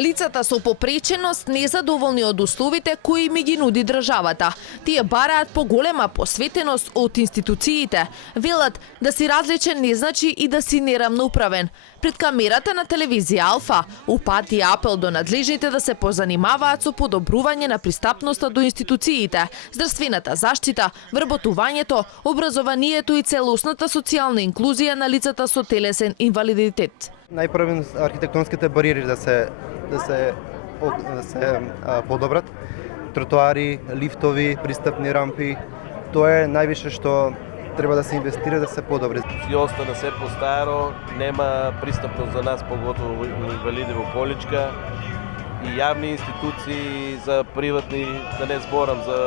Лицата со попреченост незадоволни од условите кои ми ги нуди државата. Тие бараат поголема посветеност од институциите. Велат да си различен не значи и да си нерамноуправен. Пред камерата на телевизија Алфа упати апел до надлежните да се позанимаваат со подобрување на пристапноста до институциите, здравствената заштита, вработувањето, образованието и целосната социјална инклузија на лицата со телесен инвалидитет. Најпрво архитектонските бариери да се подобрат. Тротоари, лифтови, пристапни рампи. Тоа е највише што треба да се инвестира да се подобри. Си остана се по-старо, нема пристапност за нас, поготово инвалиди во количка, и јавни институции за приватни, да не зборам за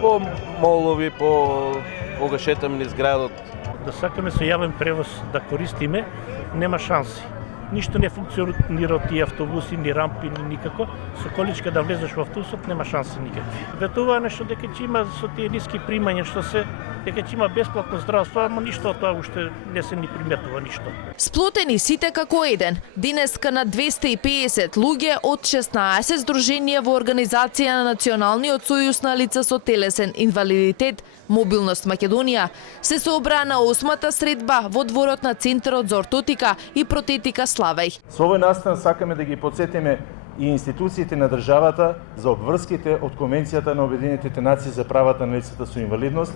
по молови, по гашетамни зградот. Да сакаме со јавен превоз да користиме, нема шанси. Ништо не функционира од тие автобуси, ни рампи, ни никако. Со количка да влезеш во автобусот нема шанси никакви. Ветуваа нешто дека ќе има со тие ниски примања што се, дека ќе има бесплатно здравство, ама ништо од тоа уште не се ни приметува ништо. Сплотени сите како еден. Денеска на 250 луѓе од 16 здруженија во организација на Националниот сојуз на лица со телесен инвалидитет Мобилност Македонија се собраа на 8-та средба во дворот на Центарот за ортотика и протетика Славеј. Со овој настан сакаме да ги потсетиме и институциите на државата за обврските од Конвенцијата на Обединетите нации за правата на лицата со инвалидност,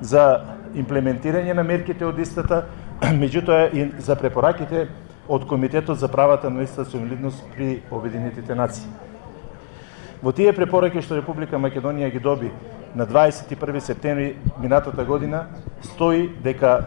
за имплементирање на мерките од истата, меѓутоа и за препораките од Комитетот за правата на лицата со инвалидност при Обединетите нации. Во тие препораки што Република Македонија ги доби на 21 септември минатата година, стои дека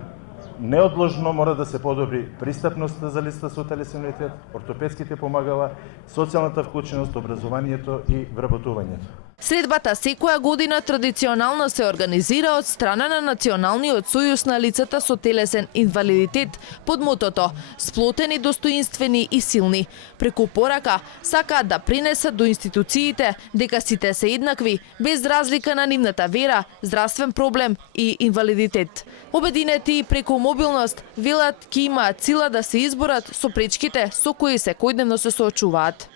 неодложно мора да се подобри пристапноста за лицата со телесен инвалидитет, ортопедските помагала, социјалната вклученост, образованието и вработувањето. Средбата секоја година традиционално се организира од страна на Националниот сојуз на лицата со телесен инвалидитет под мотото "Сплотени, достоинствени и силни". Преку порака сакаат да принесат до институциите дека сите се еднакви, без разлика на нивната вера, здравствен проблем и инвалидитет. Обединети преку мобилност велат ќе имаат сила да се изборат со пречките со кои секојдневно се соочуваат.